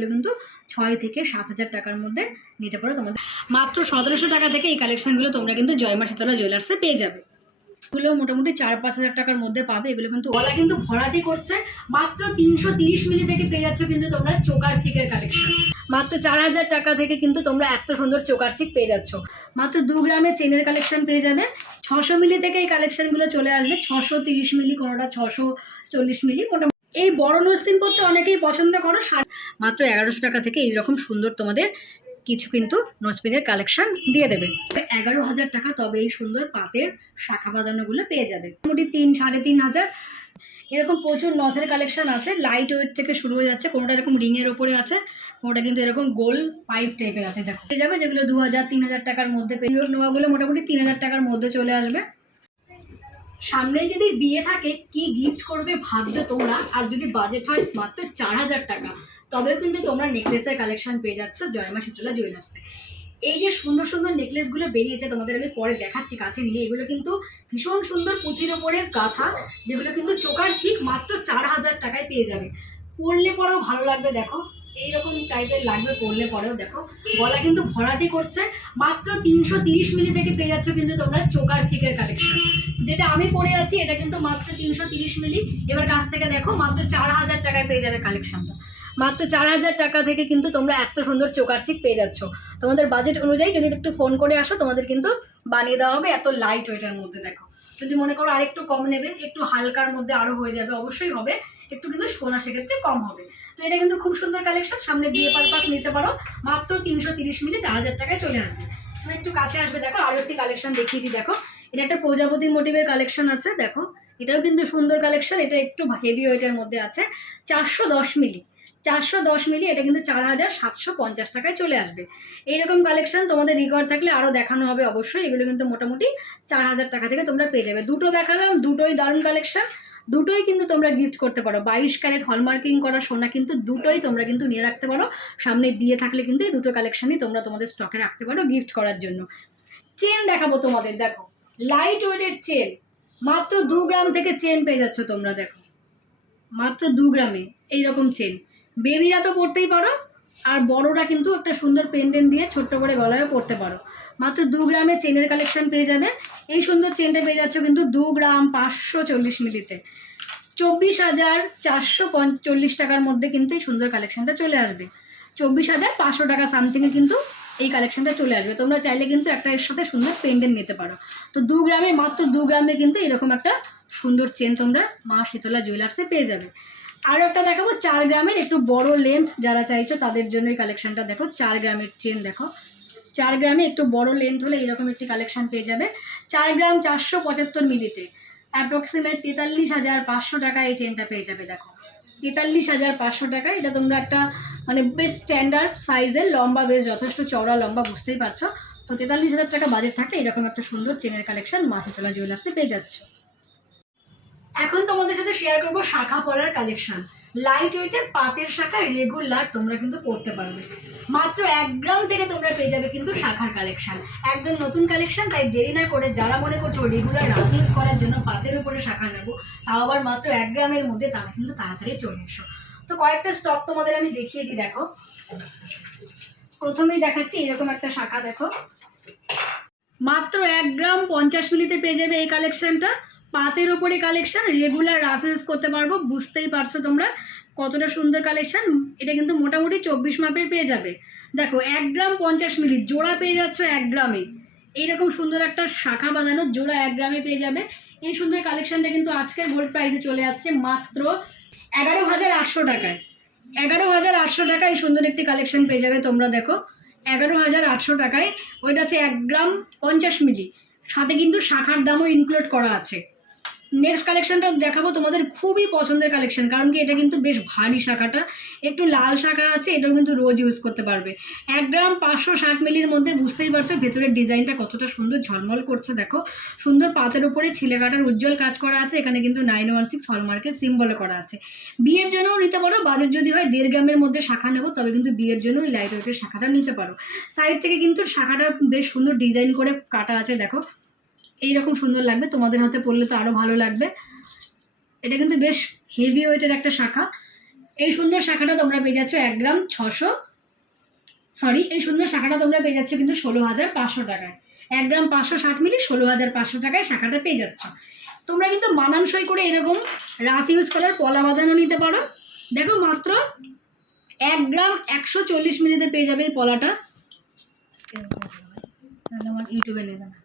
এগুলো কিন্তু ছয় থেকে সাত হাজার টাকার মধ্যে নিতে পারো তোমাদের। মাত্র সতেরোশো টাকা থেকে এই কালেকশনগুলো তোমরা কিন্তু জয়মা শীতলা জুয়েলার্সে পেয়ে যাবে। এগুলো মোটামুটি চার পাঁচ হাজার টাকার মধ্যে পাবে। এগুলো কিন্তু গলা কিন্তু ভরাটি করছে। মাত্র তিনশো তিরিশ মিলি থেকে পেয়ে যাচ্ছ কিন্তু তোমরা চোকার চিকের কালেকশন মাত্র চার হাজার টাকা থেকে কিন্তু তোমরা এত সুন্দর চোকার চিক পেয়ে যাচ্ছ। মাত্র দু গ্রামে চেনের কালেকশন পেয়ে যাবে। ছশো মিলি থেকে এই কালেকশনগুলো চলে আসবে। ছশো তিরিশ মিলি, কোনোটা ছশো চল্লিশ মিলি, মোটামুটি এই বড় নস্তিন পড়তে অনেকেই পছন্দ করো মাত্র এগারোশো টাকা থেকে এইরকম সুন্দর তোমাদের কিছু কিন্তু নোসপিনের কালেকশন দিয়ে দেবে। এগারো হাজার টাকা তবে এই সুন্দর পাতের শাখা বাঁধানোগুলো পেয়ে যাবে। মোটামুটি তিন, সাড়ে তিন হাজার। এরকম প্রচুর নথের কালেকশন আছে লাইট ওয়েট থেকে শুরু হয়ে যাচ্ছে, কোনোটা এরকম রিংয়ের ওপরে আছে, কোনোটা কিন্তু এরকম গোল পাইপ টাইপের আছে, দেখো। পেয়ে যাবে যেগুলো দু হাজার, তিন হাজার টাকার মধ্যে পেয়ে নেওয়াগুলো মোটামুটি তিন হাজার টাকার মধ্যে চলে আসবে। সামনে যদি বিয়ে থাকে, কি গিফট করবে ভাবছ তোমরা? আর যদি বাজেট হয় মাত্র চার হাজার টাকা, তবেও কিন্তু তোমরা নেকলেসের কালেকশন পেয়ে যাচ্ছ জয়মা শীতলা জুয়েলার্সে এই যে সুন্দর সুন্দর নেকলেসগুলো বেরিয়েছে, তোমাদের আমি পরে দেখাচ্ছি কাছে নিয়ে। এগুলো কিন্তু ভীষণ সুন্দর পুঁথির ওপরে গাথা, যেগুলো কিন্তু চোকার ঠিক মাত্র চার হাজার টাকায় পেয়ে যাবে। পরলে পরেও ভালো লাগবে, দেখো। এইরকম টাইপের লাগবে পরলে পরেও দেখো। গলা কিন্তু ভরাটি করছে, মাত্র তিনশো তিরিশ মিলি থেকে পেয়ে যাচ্ছ কিন্তু তোমরা চোকার চিকের কালেকশন যেটা আমি পরে আছি, এটা কিন্তু মাত্র তিনশো তিরিশ মিলি। এবার কাছ থেকে দেখো, মাত্র চার হাজার টাকায় পেয়ে যাবে কালেকশনটা মাত্র চার হাজার টাকা থেকে কিন্তু তোমরা এত সুন্দর চোকার চিক পেয়ে যাচ্ছ। তোমাদের বাজেট অনুযায়ী যদি একটু ফোন করে আসো, তোমাদের কিন্তু বানিয়ে দেওয়া হবে এত লাইট ওয়েটের মধ্যে, দেখো। যদি মনে করো আরেকটু কম নেবে, একটু হালকার মধ্যে আরও হয়ে যাবে, অবশ্যই হবে। একটু কিন্তু সোনা সেক্ষেত্রে কম হবে। তো এটা কিন্তু খুব সুন্দর কালেকশন সামনে বিয়ে পারপাস নিতে পারো। মাত্র তিনশো তিরিশ মিলি চার হাজার টাকায় চলে আসবে। তুমি একটু কাছে আসবে, দেখো আরও একটি কালেকশন দেখিয়ে দিই, দেখো। এটা একটা প্রজাপতি মোটিভের কালেকশন আছে, দেখো। এটাও কিন্তু সুন্দর কালেকশন এটা একটু হেভি ওয়েটের মধ্যে আছে। চারশো দশ মিলি, চারশো দশ মিলি, এটা কিন্তু চার হাজার সাতশো পঞ্চাশ টাকায় চলে আসবে। এইরকম কালেকশন তোমাদের রিকোয়ার থাকলে আরও দেখানো হবে অবশ্যই। এগুলো কিন্তু মোটামুটি চার হাজার টাকা থেকে তোমরা পেয়ে যাবে। দুটো দেখালাম, দুটোই দারুণ কালেকশন দুটোই কিন্তু তোমরা গিফট করতে পারো। বাইশ ক্যারেট হলমার্কিং করা সোনা কিন্তু দুটোই তোমরা কিন্তু নিয়ে রাখতে পারো। সামনে বিয়ে থাকলে কিন্তু এই দুটো কালেকশনই তোমরা তোমাদের স্টকে রাখতে পারো গিফট করার জন্য। চেন দেখাবো তোমাদের, দেখো। লাইট ওয়েটের চেন মাত্র দু গ্রাম থেকে চেন পেয়ে যাচ্ছ তোমরা, দেখো। মাত্র দু গ্রামে এইরকম চেন বেবিরা তো পড়তেই পারো। আর বড়রা কিন্তু একটা সুন্দর পেন্ডেন্ট দিয়ে ছোট্ট করে গলায়ও পড়তে পারো। মাত্র দু গ্রামে চেনের কালেকশন পেয়ে যাবে। এই সুন্দর চেনটা পেয়ে যাচ্ছ কিন্তু দু গ্রাম পাঁচশো চল্লিশ মিলিতে। চব্বিশ হাজার চারশো পঞ্চল্লিশ টাকার মধ্যে কিন্তু এই সুন্দর কালেকশনটা চলে আসবে। চব্বিশ হাজার পাঁচশো টাকা সামথিংয়ে কিন্তু এই কালেকশনটা চলে আসবে। তোমরা চাইলে কিন্তু একটা এর সাথে সুন্দর পেন্ডেন্ট নিতে পারো। তো দু গ্রামে, মাত্র দু গ্রামে কিন্তু এরকম একটা সুন্দর চেন তোমরা মা শীতলা জুয়েলার্সে পেয়ে যাবে। আরও একটা দেখাবো, চার গ্রামের একটু বড় লেন্থ যারা চাইছো তাদের জন্য এই কালেকশনটা দেখো, চার গ্রামের চেন দেখো। চার গ্রামে একটু বড় লেন্থ হলে এরকম একটি কালেকশন পেয়ে যাবে। চার গ্রাম চারশো পঁচাত্তর মিলিতে অ্যাপ্রক্সিমেট তেতাল্লিশ হাজার পাঁচশো টাকা এই চেনটা পেয়ে যাবে, দেখো। তেতাল্লিশ হাজার পাঁচশো টাকা এটা তোমরা একটা মানে বেশ স্ট্যান্ডার্ড সাইজের লম্বা বেশ যথেষ্ট চওড়া, লম্বা, বুঝতেই পারছ। তো তেতাল্লিশ হাজার টাকা বাজেট থাকলে এরকম একটা সুন্দর চেনের কালেকশন মাথিতলা জুয়েলার্সে পেয়ে যাচ্ছ। এখন তোমাদের সাথে শেয়ার করব শাখা পরার কালেকশন লাইট ওয়েটের পাতের শাখা রেগুলার তোমরা কিন্তু পড়তে পারবে। মাত্র এক গ্রাম থেকে তোমরা পেয়ে যাবে কিন্তু শাখার কালেকশন একদম নতুন কালেকশন তাই দেরি না করে যারা মনে করছ রেগুলার রাফিংস করার জন্য পাতের উপরে শাখা নেব, তাও আবার মাত্র এক গ্রামের মধ্যে তারা কিন্তু তাড়াতাড়ি চলে এসো। তো কয়েকটা স্টক তোমাদের আমি দেখিয়ে দিই, দেখো। প্রথমেই দেখাচ্ছি, এরকম একটা শাখা, দেখো। মাত্র এক গ্রাম পঞ্চাশ মিলিতে পেয়ে যাবে এই কালেকশনটা পাতের ওপরে কালেকশন রেগুলার রাফ ইউজ করতে পারব, বুঝতেই পারছ তোমরা কতটা সুন্দর কালেকশন এটা কিন্তু মোটামুটি চব্বিশ মাপের পেয়ে যাবে। দেখো, এক গ্রাম পঞ্চাশ মিলি, জোড়া পেয়ে যাচ্ছ এক গ্রামে। এইরকম সুন্দর একটা শাখা বাঁধানো জোড়া এক গ্রামে পেয়ে যাবে। এই সুন্দর কালেকশনটা কিন্তু আজকের গোল্ড প্রাইসে চলে আসছে মাত্র এগারো হাজার আটশো টাকায়। এগারো হাজার আটশো টাকায় সুন্দর একটি কালেকশন পেয়ে যাবে তোমরা দেখো। এগারো হাজার আটশো টাকায়, ওইটা আছে এক গ্রাম পঞ্চাশ মিলি। সাথে কিন্তু শাখার দামও ইনক্লুড করা আছে। নেক্সট কালেকশনটা দেখাবো। তোমাদের খুবই পছন্দের কালেকশন কারণ কি এটা কিন্তু বেশ ভারী শাখাটা। একটু লাল শাখা আছে, এটাও কিন্তু রোজ ইউজ করতে পারবে। এক গ্রাম পাঁচশো ষাট মিলির মধ্যে বুঝতেই পারছ ভেতরের ডিজাইনটা কতটা সুন্দর ঝলমল করছে, দেখো। সুন্দর পাতের উপরে ছিলে কাটার উজ্জ্বল কাজ করা আছে, এখানে কিন্তু নাইন ওয়ান সিক্স হলমার্কের সিম্বল করা আছে। বিয়ের জন্যও নিতে পারো বাজেট যদি হয় দেড় গ্রামের মধ্যে শাখা নেব, তবে কিন্তু বিয়ের জন্য ওই লাইট শাখাটা নিতে পারো। সাইড থেকে কিন্তু শাখাটা বেশ সুন্দর ডিজাইন করে কাটা আছে, দেখো। এইরকম সুন্দর লাগবে। তোমাদের হাতে পড়লে তো আরও ভালো লাগবে। এটা কিন্তু বেশ হেভি ওয়েটের একটা শাখা। এই সুন্দর শাখাটা তোমরা পেয়ে যাচ্ছ এক গ্রাম ছশো সরি এই সুন্দর শাখাটা তোমরা পেয়ে যাচ্ছ কিন্তু ষোলো হাজার পাঁচশো টাকায়। এক গ্রাম পাঁচশো ষাট মিলি ষোলো হাজার পাঁচশো টাকায় শাখাটা পেয়ে যাচ্ছ। তোমরা কিন্তু মানানসই করে এরকম রাফ ইউজ করার পলা বাঁধানো নিতে পারো। দেখো মাত্র এক গ্রাম একশো চল্লিশ মিলিতে পেয়ে যাবে এই পলাটা। আমার ইউটিউবে নেবে না।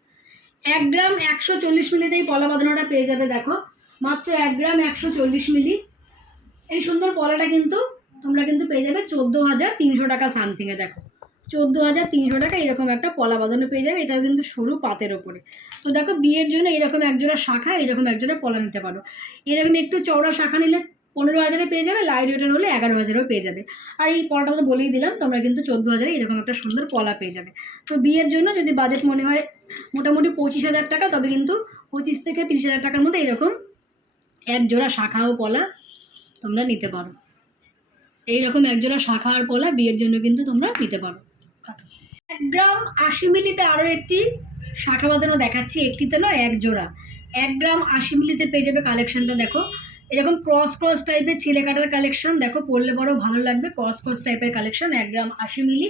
এক গ্রাম একশো চল্লিশ মিলিতে এই পলা বাঁধানোটা পেয়ে যাবে, দেখো। মাত্র এক গ্রাম একশো চল্লিশ মিলি। এই সুন্দর পলাটা কিন্তু তোমরা কিন্তু পেয়ে যাবে চোদ্দ হাজার তিনশো টাকা সামথিংয়ে দেখো। চোদ্দ হাজার তিনশো টাকা এরকম একটা পলা বাঁধানো পেয়ে যাবে, এটাও কিন্তু সরু পাতের ওপরে। তো দেখো, বিয়ের জন্য এরকম একজোড়া শাখা, এরকম একজোড়া পলা নিতে পারো। এরকম একটু চওড়া শাখা নিলে পনেরো হাজারে পেয়ে যাবে লাইট ওয়েটার হলে এগারো হাজারেও পেয়ে যাবে। আর এই পলাটা তো বলেই দিলাম, তোমরা কিন্তু চোদ্দ হাজারে এরকম একটা সুন্দর পলা পেয়ে যাবে। তো বিয়ের জন্য যদি বাজেট মনে হয় মোটামুটি পঁচিশ হাজার টাকা, তবে কিন্তু পঁচিশ থেকে তিরিশ হাজার টাকার মধ্যে এরকম এক জোড়া শাখা ও পলা তোমরা নিতে পারো। এইরকম এক জোড়া শাখা আর পলা বিয়ের জন্য কিন্তু তোমরা নিতে পারো। এক গ্রাম আশি মিলিতে আরও একটি শাখা বাঁধানো দেখাচ্ছি, একটিতে নয় এক জোড়া এক গ্রাম আশি মিলিতে পেয়ে যাবে কালেকশনটা দেখো। এরকম ক্রস ক্রস টাইপের ছিলে কাটার কালেকশন দেখো পড়লে বড় ভালো লাগবে ক্রস ক্রস টাইপের কালেকশন এক গ্রাম আশি মিলি।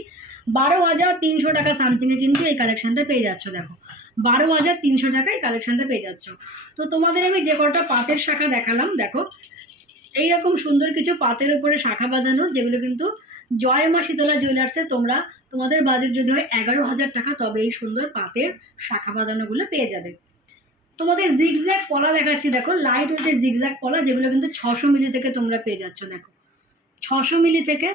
বারো হাজার তিনশো টাকা সামথিংয়ে কিন্তু এই কালেকশনটা পেয়ে যাচ্ছ, দেখো। বারো হাজার তিনশো টাকায় কালেকশনটা পেয়ে যাচ্ছ। তো তোমাদের আমি যে কটা পাতের শাখা দেখালাম, দেখো। এইরকম সুন্দর কিছু পাতের উপরে শাখা বাঁধানো, যেগুলো কিন্তু জয় মা শীতলা জুয়েলার্সে তোমরা, তোমাদের বাজেট যদি হয় এগারো হাজার টাকা, তবে এই সুন্দর পাতের শাখা বাঁধানোগুলো পেয়ে যাবে। তোমাদের জিগজ্যাগ পলা দেখাচ্ছি, দেখো লাইট ওয়েটের জিগজ্যাগ পলা যেগুলো কিন্তু ছশো মিলি থেকে তোমরা পেয়ে যাচ্ছ, দেখো। ছশো মিলি থেকে,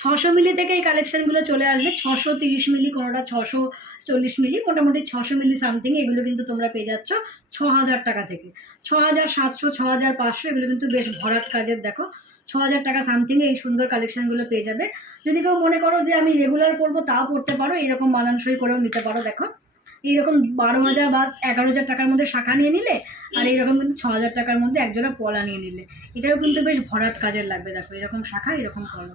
ছশো মিলি থেকে এই কালেকশানগুলো চলে আসবে, ছশো তিরিশ মিলি কোনোটা ছশো চল্লিশ মিলি মোটামুটি ছশো মিলি সামথিং এগুলো কিন্তু তোমরা পেয়ে যাচ্ছ ছ হাজার টাকা থেকে। ছ হাজার সাতশো ছ হাজার পাঁচশো, এগুলো কিন্তু বেশ ভরাট কাজের, দেখো। ছ হাজার টাকা সামথিংয়ে এই সুন্দর কালেকশানগুলো পেয়ে যাবে। যদি কেউ মনে করো যে আমি রেগুলার করব তাও পড়তে পারো, এরকম মানানসই করেও নিতে পারো, দেখো। এইরকম বারো হাজার বা এগারো হাজার টাকার মধ্যে শাখা নিয়ে নিলে, আর এইরকম কিন্তু ছ হাজার টাকার মধ্যে একজোড়া পলা নিয়ে নিলে। এটাও কিন্তু বেশ ভরাট কাজের লাগবে, দেখো, এরকম শাখা, এরকম পলা।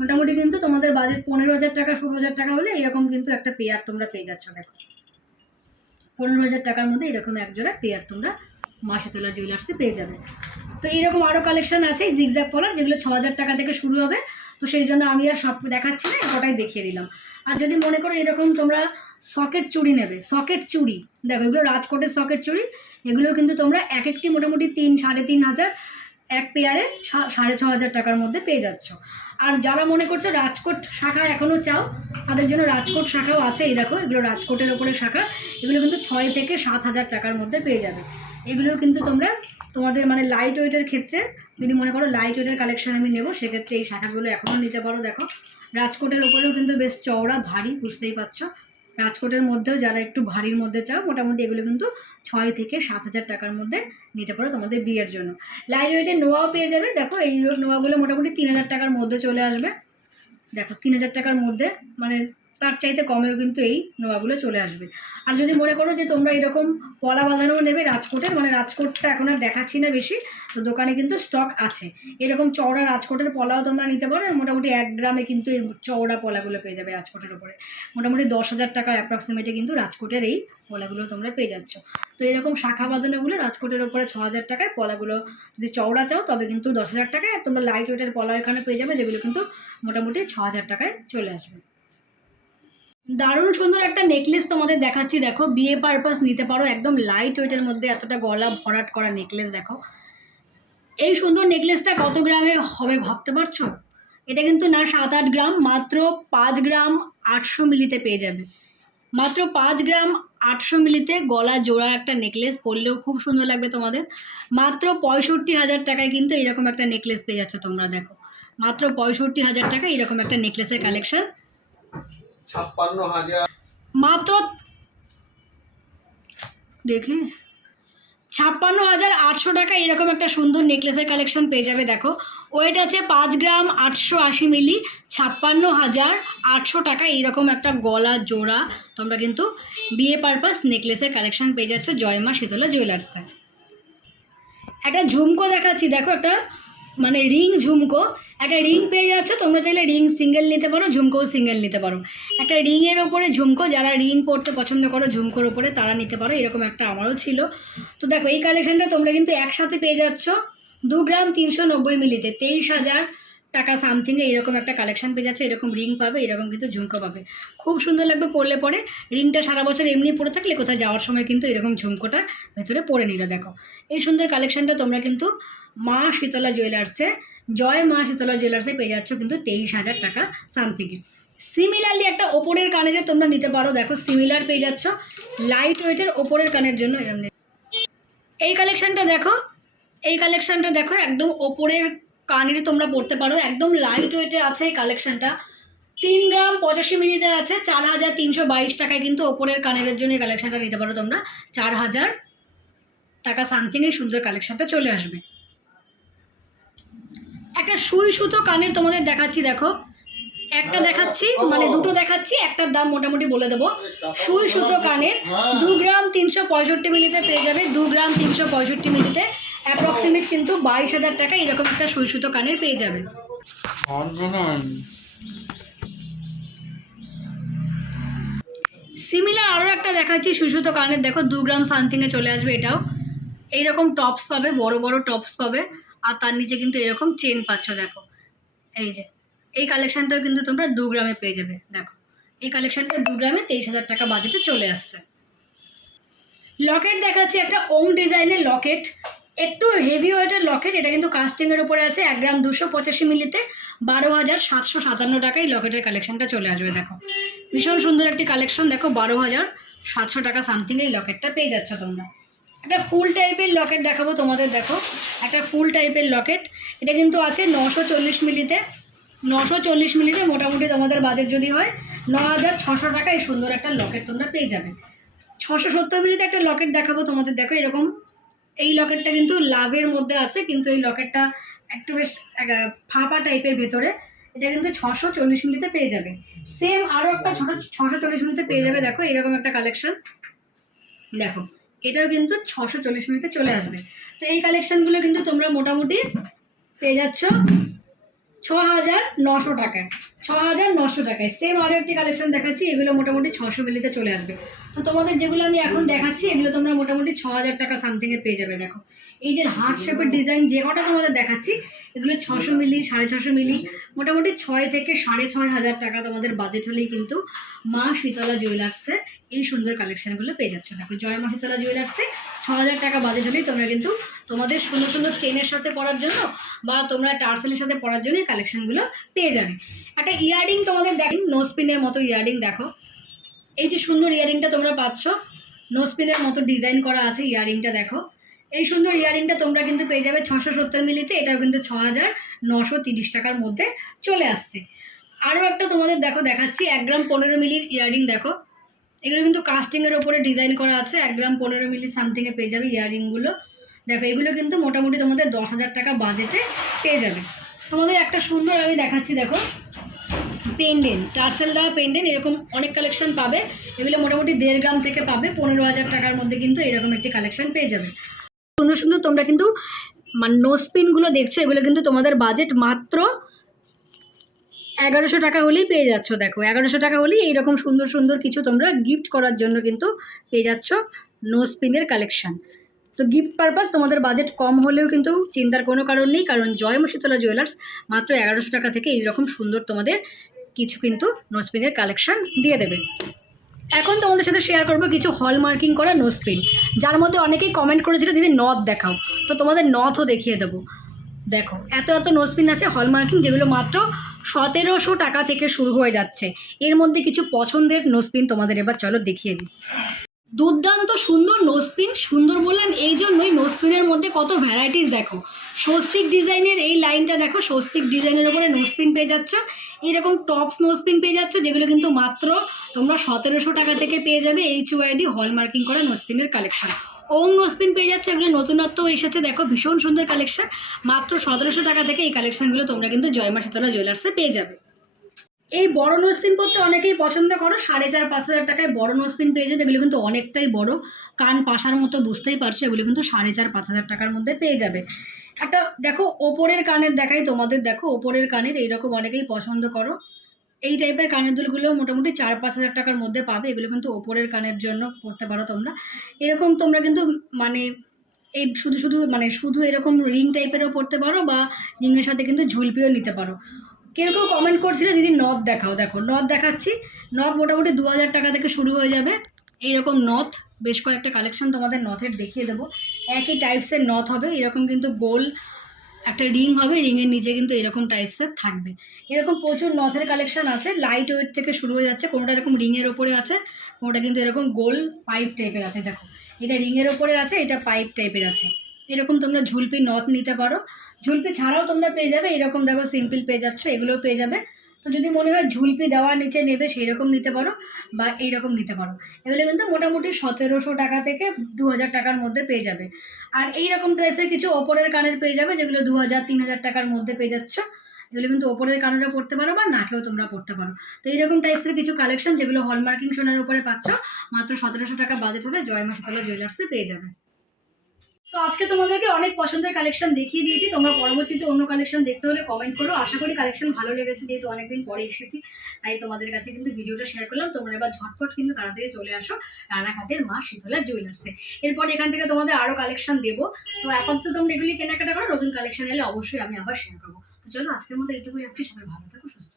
মোটামুটি কিন্তু তোমাদের বাজেট পনেরো হাজার টাকা, ষোলো হাজার টাকা হলে এরকম কিন্তু একটা পেয়ার তোমরা পেয়ে যাচ্ছ, দেখো। পনেরো হাজার টাকার মধ্যে এরকম একজোড়া পেয়ার তোমরা মাসেতলা জুয়েলার্সে পেয়ে যাবে। তো এইরকম আরও কালেকশন আছে জিগজ্যাগ পলার, যেগুলো ছ হাজার টাকা থেকে শুরু হবে। তো সেই জন্য আমি আর সব দেখাচ্ছি না ওটাই দেখিয়ে দিলাম। আর যদি মনে করো এরকম তোমরা সকেট চুড়ি নেবে, সকেট চুড়ি দেখো, এগুলো রাজকোটের সকেট চুড়ি এগুলো কিন্তু তোমরা এক একটি মোটামুটি তিন, সাড়ে তিন হাজার, এক পেয়ারে সাড়ে ছ হাজার টাকার মধ্যে পেয়ে যাচ্ছ। আর যারা মনে করছ রাজকোট শাখা এখনও চাও, তাদের জন্য রাজকোট শাখাও আছে, এই দেখো, এগুলো রাজকোটের ওপরে শাখা, এগুলো কিন্তু ছয় থেকে সাত হাজার টাকার মধ্যে পেয়ে যাবে। এগুলো কিন্তু তোমরা তোমাদের মানে লাইট ওয়েটের ক্ষেত্রে, যদি মনে করো লাইট ওয়েটের কালেকশন আমি নেব, সেক্ষেত্রে এই শাখাগুলো এখনও নিতে পারো, দেখো। রাজকোটের ওপরেও কিন্তু বেশ চওড়া, ভারী, বুঝতেই পারছ। রাজকোটের মধ্যেও যারা একটু ভারীর মধ্যে চাও, মোটামুটি এগুলো কিন্তু ছয় থেকে সাত হাজার টাকার মধ্যে নিতে পারো তোমাদের বিয়ের জন্য। লাইট ওয়েটের নোয়াও পেয়ে যাবে। দেখো এই নোয়াগুলো মোটামুটি তিন হাজার টাকার মধ্যে চলে আসবে। দেখো তিন হাজার টাকার মধ্যে মানে তার চাইতে কমেও কিন্তু এই নোয়াগুলো চলে আসবে। আর যদি মনে করো যে তোমরা এরকম পলা বাঁধানো নেবে রাজকোটের মানে রাজকোটটা এখন আর দেখাচ্ছি না বেশি, তো দোকানে কিন্তু স্টক আছে। এরকম চওড়া রাজকোটের পলাও তোমরা নিতে পারো মোটামুটি এক গ্রামে কিন্তু এই চওড়া পলাগুলো পেয়ে যাবে রাজকোটের উপরে। মোটামুটি দশ হাজার টাকা অ্যাপ্রক্সিমেটে কিন্তু রাজকোটের এই পলাগুলো তোমরা পেয়ে যাচ্ছ। তো এরকম শাখা বাঁধানোগুলো রাজকোটের উপরে ছ হাজার টাকায়, পলাগুলো যদি চওড়া চাও তবে কিন্তু দশ হাজার টাকায়, আর তোমরা লাইট ওয়েটের পলা এখানে পেয়ে যাবে, যেগুলো কিন্তু মোটামুটি ছ হাজার টাকায় চলে আসবে। দারুণ সুন্দর একটা নেকলেস তোমাদের দেখাচ্ছি। দেখো, বিয়ে পারপাস নিতে পারো, একদম লাইট ওয়েটের মধ্যে এতটা গলা ভরাট করা নেকলেস দেখো। এই সুন্দর নেকলেসটা কত গ্রামে হবে ভাবতে পারছ? এটা কিন্তু না সাত আট গ্রাম, মাত্র পাঁচ গ্রাম আটশো মিলিতে পেয়ে যাবে। মাত্র পাঁচ গ্রাম আটশো মিলিতে গলা জোড়া একটা নেকলেস পরলেও খুব সুন্দর লাগবে তোমাদের। মাত্র পঁয়ষট্টি হাজার টাকায় কিন্তু এরকম একটা নেকলেস পেয়ে যাচ্ছ তোমরা, দেখো। মাত্র পঁয়ষট্টি হাজার টাকা এরকম একটা নেকলেসের কালেকশন ছাপ্পান্ন হাজার। মাত্র দেখি। ছাপ্পান্ন হাজার আটশো টাকা এরকম একটা সুন্দর নেকলেসের কালেকশন পেয়ে যাবে, দেখো। ওয়েট আছে পাঁচ গ্রাম আটশো আশি মিলি ছাপ্পান্ন হাজার আটশো টাকা এইরকম একটা গলা জোড়া। তোমরা কিন্তু বিয়ে পারপাস নেকলেসের কালেকশন পেয়ে যাচ্ছ জয়মা শীতলা জুয়েলার্সে একটা ঝুমকো দেখাচ্ছি, দেখো একটা মানে রিং ঝুমকো। একটা রিং পেয়ে যাচ্ছ, তোমরা চাইলে রিং সিঙ্গেল নিতে পারো, ঝুমকোও সিঙ্গেল নিতে পারো। একটা রিংয়ের ওপরে ঝুমকো, যারা রিং পরতে পছন্দ করো, ঝুমকোর ওপরে তারা নিতে পারো, এরকম একটা আমারও ছিল। তো দেখো, এই কালেকশানটা তোমরা কিন্তু একসাথে পেয়ে যাচ্ছ। দু গ্রাম তিনশো নব্বই মিলিতে, তেইশ হাজার টাকা সামথিংয়ে এরকম একটা কালেকশন পেয়ে যাচ্ছে, এরকম রিং পাবে, এরকম কিন্তু ঝুমকো পাবে। খুব সুন্দর লাগবে পরলে পরে। রিংটা সারা বছর এমনি পরে থাকলে কোথাও যাওয়ার সময় কিন্তু এরকম ঝুমকোটা ভেতরে পরে নিল দেখো। এই সুন্দর কালেকশনটা তোমরা কিন্তু মা শীতলা জুয়েলার্সে জয় মা শীতলা জুয়েলার্সে পেয়ে যাচ্ছ কিন্তু তেইশ হাজার টাকা সামথিংয়ে সিমিলারলি একটা ওপরের কানের তোমরা নিতে পারো, দেখো সিমিলার পেয়ে যাচ্ছ। লাইট ওয়েটের ওপরের কানের জন্য এরম নে- এই কালেকশনটা দেখো, এই কালেকশনটা দেখো একদম ওপরের কানের তোমরা পড়তে পারো। একদম লাইট ওয়েটে আছে এই কালেকশানটা তিন গ্রাম পঁচাশি মিলিতে আছে, চার হাজার তিনশো বাইশ টাকায় কিন্তু ওপরের কানের জন্য এই কালেকশনটা নিতে পারো তোমরা। চার হাজার টাকা সামথিং এই সুন্দর কালেকশনটা চলে আসবে। একটা সুই সুতো কানের তোমাদের দেখাচ্ছি, দেখো। একটা দেখাচ্ছি মানে দুটো দেখাচ্ছি, একটার দাম মোটামুটি বলে দেবো। সুই সুতো কানের দু গ্রাম তিনশো পঁয়ষট্টি মিলিতে পেয়ে যাবে, দু গ্রাম তিনশো পঁয়ষট্টি মিলিতে। অ্যাপ্রক্সিমেট কিন্তু বাইশ হাজার টাকা এরকম একটা সুই সুতো কানের পেয়ে যাবে। সিমিলার আরও একটা দেখাচ্ছি সুসুতো কানের। দেখো দু গ্রাম সামথিংয়ে চলে আসবে এটাও। এইরকম টপস পাবে বড় বড় টপস পাবে। আর তার নিচে কিন্তু এরকম চেন পাচ্ছ দেখো। এই যে এই কালেকশানটাও কিন্তু তোমরা দু গ্রামে পেয়ে যাবে দেখো। এই কালেকশানটা দু গ্রামে তেইশ হাজার টাকা বাজেটে চলে আসছে। লকেট দেখাচ্ছি একটা ওম ডিজাইনের লকেট একটু হেভি ওয়েটের লকেট এটা কিন্তু কাস্টিংয়ের উপরে আছে, এক গ্রাম দুশো পঁচাশি মিলিতে বারো হাজার সাতশো সাতান্ন টাকায় লকেটের কালেকশনটা চলে আসবে, দেখো। ভীষণ সুন্দর একটি কালেকশন দেখো, বারো হাজার সাতশো টাকা সামথিং এই লকেটটা পেয়ে যাচ্ছ তোমরা। একটা ফুল টাইপের লকেট দেখাবো তোমাদের, দেখো। একটা ফুল টাইপের লকেট এটা কিন্তু আছে নশো চল্লিশ মিলিতে নশো চল্লিশ মিলিতে মোটামুটি তোমাদের বাজেট যদি হয়, ন হাজার ছশো টাকা এই সুন্দর একটা লকেট তোমরা পেয়ে যাবে। ছশো সত্তর মিলিতে একটা লকেট দেখাবো তোমাদের, দেখো, এরকম এই লকেটটা কিন্তু লাভের মধ্যে আছে, কিন্তু এই লকেটটা একটু বেশ ফাঁপা টাইপের ভেতরে। এটা কিন্তু ছশো চল্লিশ মিলিতে পেয়ে যাবে। সেম আরও একটা ছোটো ছশো চল্লিশ মিনিটে পেয়ে যাবে, দেখো, এরকম একটা কালেকশন দেখো, এটাও কিন্তু ছশো চল্লিশ মিনিটে চলে আসবে। তো এই কালেকশানগুলো কিন্তু তোমরা মোটামুটি পেয়ে যাচ্ছ ছ হাজার নশো টাকায়। ছ হাজার নশো টাকায়। সেম আরও একটি কালেকশন দেখাচ্ছি, এগুলো মোটামুটি ছশো মিলিতে চলে আসবে। তো তোমাদের যেগুলো আমি এখন দেখাচ্ছি, এগুলো তোমরা মোটামুটি ছ হাজার টাকা সামথিংয়ে পেয়ে যাবে, দেখো। এই যে হার্ট শেপের ডিজাইন যে কটা তোমাদের দেখাচ্ছি, এগুলো ছশো মিলি, সাড়ে ছশো মিলি, মোটামুটি ছয় থেকে সাড়ে ছয় হাজার টাকা তোমাদের বাজেট হলেই কিন্তু মা শীতলা জুয়েলার্সে এই সুন্দর কালেকশানগুলো পেয়ে যাচ্ছ। দেখো, জয় মা শীতলা জুয়েলার্সে ছ হাজার টাকা বাজেট হলেই তোমরা কিন্তু তোমাদের সুন্দর সুন্দর চেনের সাথে পরার জন্য বা তোমরা টার্সেলের সাথে পড়ার জন্য এই কালেকশানগুলো পেয়ে যাবে। একটা ইয়াররিং তোমাদের দেখো নোসপিনের মতো ইয়াররিং দেখো। এই যে সুন্দর ইয়াররিংটা তোমরা পাচ্ছ নোসপিনের মতো ডিজাইন করা আছে ইয়াররিংটা দেখো। এই সুন্দর ইয়ারিংটা তোমরা কিন্তু পেয়ে যাবে ছশো সত্তর মিলিতে, এটাও কিন্তু ছ হাজার নশো তিরিশ টাকার মধ্যে চলে আসছে। আরও একটা তোমাদের দেখো, দেখাচ্ছি, এক গ্রাম পনেরো মিলির ইয়াররিং দেখো। এগুলো কিন্তু কাস্টিংয়ের ওপরে ডিজাইন করা আছে, এক গ্রাম পনেরো মিলি সামথিংয়ে পেয়ে যাবে ইয়াররিংগুলো দেখো, এগুলো কিন্তু মোটামুটি তোমাদের দশ হাজার টাকা বাজেটে পেয়ে যাবে। তোমাদের একটা সুন্দর আমি দেখাচ্ছি, দেখো। পেন্ডেন্ট টার্সেল দেওয়া পেন্ডেন্ট এরকম অনেক কালেকশন পাবে। এগুলো মোটামুটি দেড় গ্রাম থেকে পাবে, পনেরো হাজার টাকার মধ্যে কিন্তু এরকম একটি কালেকশন পেয়ে যাবে। সুন্দর সুন্দর তোমরা কিন্তু মানে নোসপিনগুলো দেখছ, এগুলো কিন্তু তোমাদের বাজেট মাত্র এগারোশো টাকা হলেই পেয়ে যাচ্ছ, দেখো। এগারোশো টাকা হলেই এইরকম সুন্দর সুন্দর কিছু তোমরা গিফট করার জন্য কিন্তু পেয়ে যাচ্ছ নোসপিনের কালেকশান তো গিফট পারপাস তোমাদের বাজেট কম হলেও কিন্তু চিন্তার কোনো কারণ নেই, কারণ জয় মশিতলা জুয়েলার্স মাত্র এগারোশো টাকা থেকে এইরকম সুন্দর তোমাদের কিছু কিন্তু নোসপিনের কালেকশান দিয়ে দেবে। এখন তোমাদের সাথে শেয়ার করব কিছু হলমার্কিং করা নোসপিন যার মধ্যে অনেকেই কমেন্ট করেছিল, দিদি নথ দেখাও। তো তোমাদের নথও দেখিয়ে দেবো। দেখো, এত এত নোসপিন আছে হলমার্কিং যেগুলো মাত্র সতেরোশো টাকা থেকে শুরু হয়ে যাচ্ছে। এর মধ্যে কিছু পছন্দের নোসপিন তোমাদের এবার চলো দেখিয়ে দিই। দুর্দান্ত সুন্দর নোসপিন সুন্দর বললাম, এই জন্যই নোসপিনের মধ্যে কত ভ্যারাইটিস দেখো। স্বস্তিক ডিজাইনের এই লাইনটা দেখো, স্বস্তিক ডিজাইনের ওপরে নোসপিন পেয়ে যাচ্ছ। এরকম টপস নোসপিন পেয়ে যাচ্ছ, যেগুলো কিন্তু মাত্র তোমরা সতেরোশো টাকা থেকে পেয়ে যাবে এইচ ওয়াইডি হলমার্কিং করা নোসপিনের কালেকশন ওং নোসপিন পেয়ে যাচ্ছে, এগুলো নতুনত্ব এসেছে, দেখো ভীষণ সুন্দর কালেকশন মাত্র সতেরোশো টাকা থেকে এই কালেকশনগুলো তোমরা কিন্তু জয়মা শীতলা জুয়েলার্সে পেয়ে যাবে। এই বড় নোসপিন পরতে অনেকেই পছন্দ করো, সাড়ে চার, পাঁচ হাজার টাকায় বড় নোসপিন পেয়ে যাবে এগুলো কিন্তু অনেকটাই বড়। কান পাশার মতো বুঝতেই পারছ, এগুলো কিন্তু সাড়ে চার, পাঁচ হাজার টাকার মধ্যে পেয়ে যাবে। একটা দেখো, ওপরের কানের দেখাই তোমাদের, দেখো ওপরের কানের, এইরকম অনেকেই পছন্দ করো। এই টাইপের কানের দুলগুলো মোটামুটি চার, পাঁচ হাজার টাকার মধ্যে পাবে, এগুলো কিন্তু ওপরের কানের জন্য পড়তে পারো তোমরা। এরকম তোমরা কিন্তু মানে এই শুধু শুধু মানে শুধু এরকম রিং টাইপেরও পরতে পারো বা রিংয়ের সাথে কিন্তু ঝুলপিও নিতে পারো। কেউ কেউ কমেন্ট করছিল, দিদি, নথ দেখাও, দেখো, নথ দেখাচ্ছি। নথ মোটামুটি দু হাজার টাকা থেকে শুরু হয়ে যাবে। এইরকম নথ, বেশ কয়েকটা কালেকশন তোমাদের নথের দেখিয়ে দেবো। একই টাইপসের নথ হবে, এরকম কিন্তু গোল একটা রিং হবে রিংয়ের নিচে কিন্তু এরকম টাইপসের থাকবে। এরকম প্রচুর নথের কালেকশান আছে লাইট ওয়েট থেকে শুরু হয়ে যাচ্ছে, কোনোটা এরকম রিংয়ের ওপরে আছে, কোনোটা কিন্তু এরকম গোল পাইপ টাইপের আছে, দেখো। এটা রিংয়ের ওপরে আছে, এটা পাইপ টাইপের আছে। এরকম তোমরা ঝুলপি নথ নিতে পারো। ঝুলপি ছাড়াও তোমরা পেয়ে যাবে, এরকম দেখো সিম্পল পেয়ে যাচ্ছ, এগুলোও পেয়ে যাবে। তো যদি মনে হয় ঝুলপি দেওয়া নিচে নেবে সেই রকম নিতে পারো বা এইরকম নিতে পারো। এগুলো কিন্তু মোটামুটি সতেরোশো টাকা থেকে দু হাজার টাকার মধ্যে পেয়ে যাবে। আর এই রকম টাইপের কিছু ওপরের কানের পেয়ে যাবে, যেগুলো দু হাজার তিন হাজার টাকার মধ্যে পেয়ে যাচ্ছ। এগুলো কিন্তু ওপরের কানেরও পড়তে পারো বা নাকেও তোমরা পড়তে পারো। তো এইরকম টাইপসের কিছু কালেকশন যেগুলো হলমার্কিং সোনার উপরে পাচ্ছ, মাত্র সতেরোশো টাকা বাজেট হলে জয়মা শীতলা জুয়েলার্সে পেয়ে যাবে। তো আজকে তোমাদেরকে অনেক পছন্দের কালেকশন দেখিয়ে দিয়েছি। তোমরা পরবর্তীতে অন্য কালেকশন দেখতে হলে কমেন্ট করো। আশা করি কালেকশন ভালো লেগেছে, যেহেতু অনেকদিন পরে এসেছি, তাই তোমাদের কাছে কিন্তু ভিডিওটা শেয়ার করলাম। তোমরা এবার ঝটপট কিন্তু তাড়াতাড়ি চলে আসো রানাঘাটের মা শীতলা জুয়েলার্সে এরপর এখান থেকে তোমাদের আরও কালেকশন দেবো। তো আপাতত তোমরা এগুলি কেনাকাটা করো, নতুন কালেকশন এলে অবশ্যই আমি আবার শেয়ার করব। তো চলো, আজকের মতো এইটুকুই রাখছি। সবাই ভালো থাকো, সুস্থ